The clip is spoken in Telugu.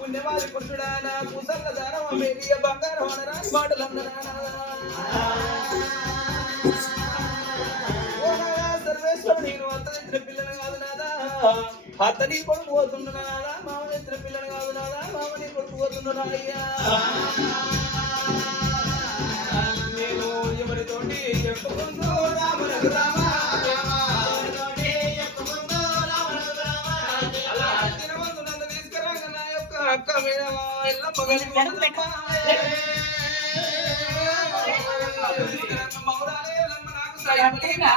పుణ్యవాది పురుషుడానా కుసల్ల దానవ మేలియ బంగారం అనరాని మాటలన్నరానా సర్వేశ్వరు నేను అత్తనిచ్చిన పిల్లను కాదు నాదా అత్తని కొడుకు పోతుండనా నాదా మామనిచ్చిన పిల్లను కాదు నాదా మామని కొడుకు పోతుండనా అయ్యా నేను ఎవరితోటి చెప్పుకుంటూ రామనకు రామ అక్క మీద ఎల్లమ్మ మౌరాలే ఎల్లమ్మ నాకు సాయం ఇంకా